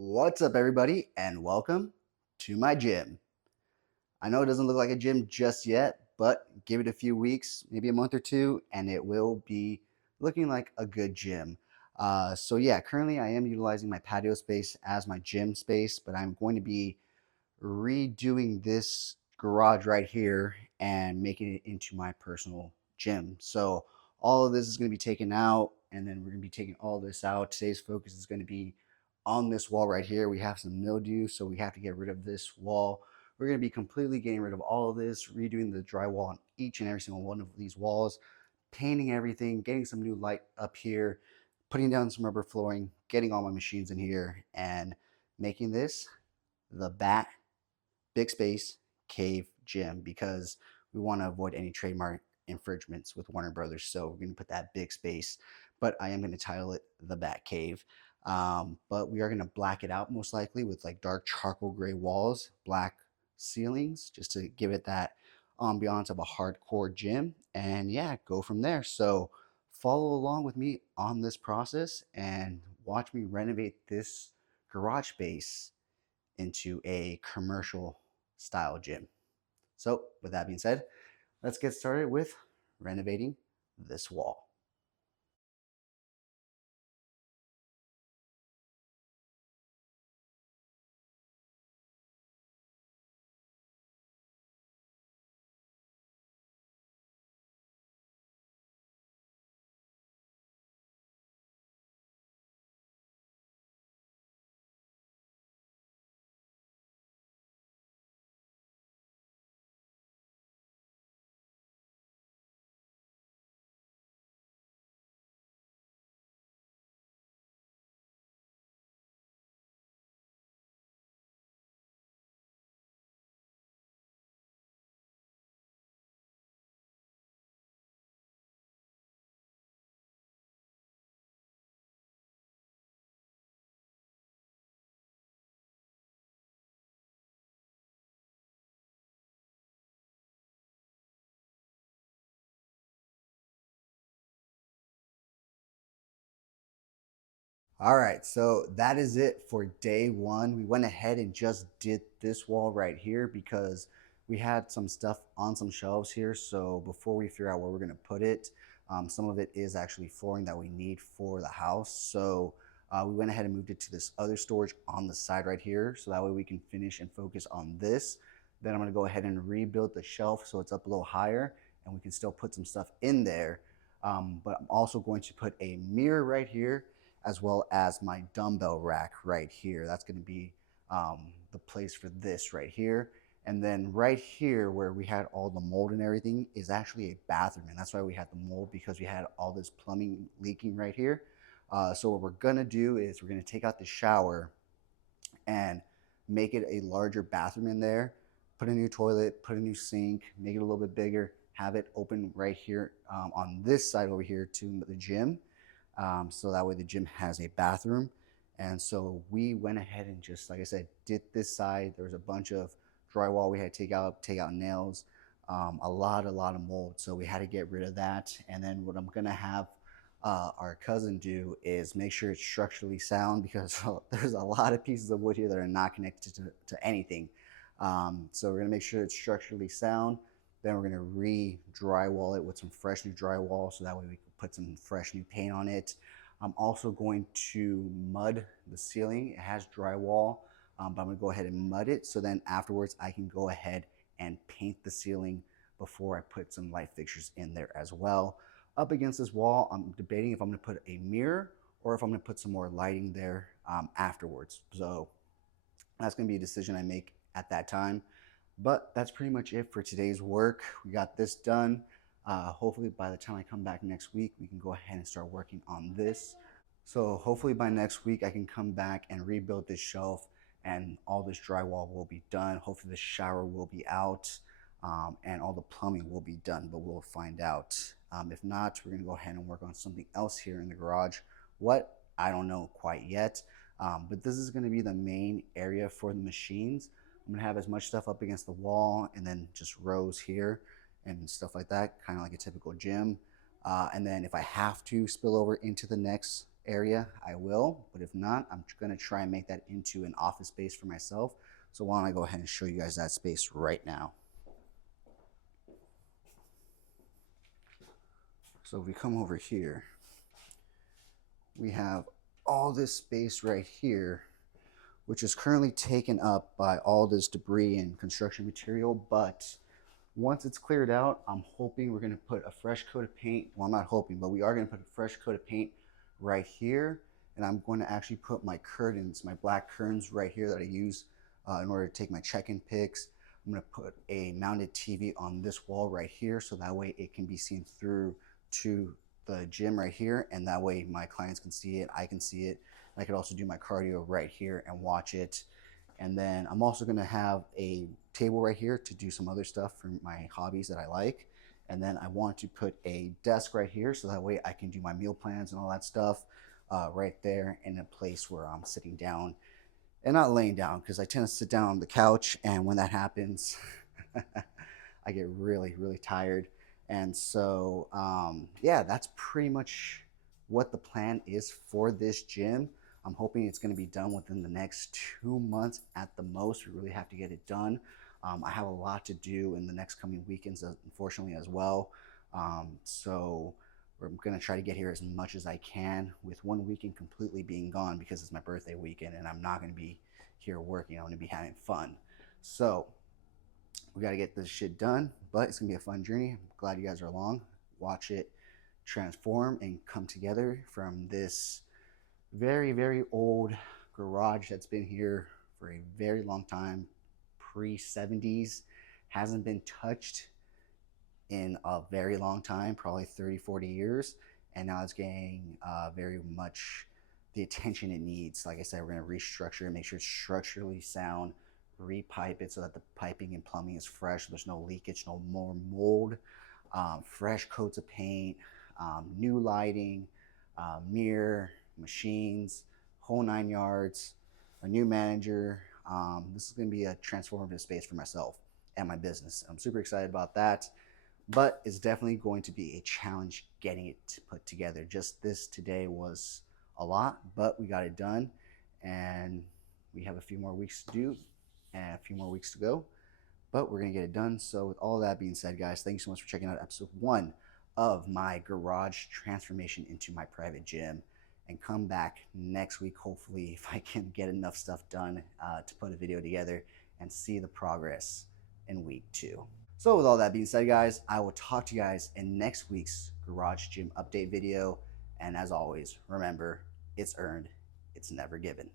What's up, everybody, and welcome to my gym. I know it doesn't look like a gym just yet, but give it a few weeks, maybe a month or two, and it will be looking like a good gym. So currently I am utilizing my patio space as my gym space, but I'm going to be redoing this garage right here and making it into my personal gym. So all of this is going to be taken out, and then we're going to be taking all this out. Today's focus is going to be on this wall right here. We have some mildew, so we have to get rid of this wall. We're going to be completely getting rid of all of this, redoing the drywall on each and every single one of these walls, painting everything, getting some new light up here, putting down some rubber flooring, getting all my machines in here, and making this the Bat Big Space Cave Gym because we want to avoid any trademark infringements with Warner Brothers. So we're going to put that big space, but I am going to title it the Bat Cave. But we are going to black it out most likely with like dark charcoal gray walls, black ceilings, just to give it that ambiance of a hardcore gym. And yeah, go from there. So follow along with me on this process and watch me renovate this garage space into a commercial style gym. So, with that being said, let's get started with renovating this wall. All right, so that is it for day one. We went ahead and just did this wall right here because we had some stuff on some shelves here. So before we figure out where we're gonna put it, some of it is actually flooring that we need for the house. So we went ahead and moved it to this other storage on the side right here. So that way we can finish and focus on this. Then I'm gonna go ahead and rebuild the shelf so it's up a little higher and we can still put some stuff in there. But I'm also going to put a mirror right here as well as my dumbbell rack right here. That's going to be the place for this right here. And then right here where we had all the mold and everything is actually a bathroom. And that's why we had the mold, because we had all this plumbing leaking right here. So what we're gonna do is we're gonna take out the shower and make it a larger bathroom in there, put a new toilet, put a new sink, make it a little bit bigger, have it open right here on this side over here to the gym. So that way the gym has a bathroom. And so we went ahead and just, like I said, did this side. There was a bunch of drywall we had to take out nails, a lot of mold. So we had to get rid of that. And then what I'm gonna have our cousin do is make sure it's structurally sound because there's a lot of pieces of wood here that are not connected to anything. So we're gonna make sure it's structurally sound. Then we're gonna re-drywall it with some fresh new drywall so that way we can put some fresh new paint on it. I'm also going to mud the ceiling. It has drywall, but I'm gonna go ahead and mud it so then afterwards I can go ahead and paint the ceiling before I put some light fixtures in there as well. Up against this wall, I'm debating if I'm gonna put a mirror or if I'm gonna put some more lighting there afterwards. So that's gonna be a decision I make at that time. But that's pretty much it for today's work. We got this done. Hopefully by the time I come back next week, we can go ahead and start working on this. So hopefully by next week, I can come back and rebuild this shelf and all this drywall will be done. Hopefully the shower will be out and all the plumbing will be done, but we'll find out. If not, we're gonna go ahead and work on something else here in the garage. What? I don't know quite yet. But this is gonna be the main area for the machines. I'm gonna have as much stuff up against the wall and then just rows here and stuff like that, kind of like a typical gym. And then if I have to spill over into the next area, I will. But if not, I'm going to try and make that into an office space for myself. So why don't I go ahead and show you guys that space right now. So if we come over here, we have all this space right here, which is currently taken up by all this debris and construction material. But once it's cleared out, I'm hoping we're going to put a fresh coat of paint. Well, I'm not hoping, but we are going to put a fresh coat of paint right here. And I'm going to actually put my curtains, my black curtains right here that I use in order to take my check-in pics. I'm going to put a mounted TV on this wall right here, so that way it can be seen through to the gym right here, and that way my clients can see it, I can see it. I could also do my cardio right here and watch it. And then I'm also going to have a table right here to do some other stuff for my hobbies that I like. And then I want to put a desk right here, so that way I can do my meal plans and all that stuff right there in a place where I'm sitting down and not laying down, because I tend to sit down on the couch, and when that happens, I get really, really tired. And so, yeah, that's pretty much what the plan is for this gym. I'm hoping it's going to be done within the next 2 months at the most. We really have to get it done. I have a lot to do in the next coming weekends, unfortunately, as well. So we're going to try to get here as much as I can, with one weekend completely being gone because it's my birthday weekend and I'm not going to be here working. I'm going to be having fun. So we got to get this shit done, but it's going to be a fun journey. I'm glad you guys are along. Watch it transform and come together from this very, very old garage that's been here for a very long time, pre-70s, hasn't been touched in a very long time, probably 30, 40 years. And now it's getting very much the attention it needs. Like I said, we're going to restructure it, make sure it's structurally sound, repipe it so that the piping and plumbing is fresh. There's no leakage, no more mold, fresh coats of paint, new lighting, mirror, machines, whole 9 yards, a new manager. This is going to be a transformative space for myself and my business. I'm super excited about that, but it's definitely going to be a challenge getting it put together. Just this today was a lot, but we got it done, and we have a few more weeks to do and a few more weeks to go, but we're going to get it done. So with all that being said, guys, thank you so much for checking out episode 1 of my garage transformation into my private gym. And come back next week, hopefully, if I can get enough stuff done to put a video together and see the progress in week 2. So with all that being said, guys, I will talk to you guys in next week's garage gym update video. And as always, remember, it's earned, it's never given.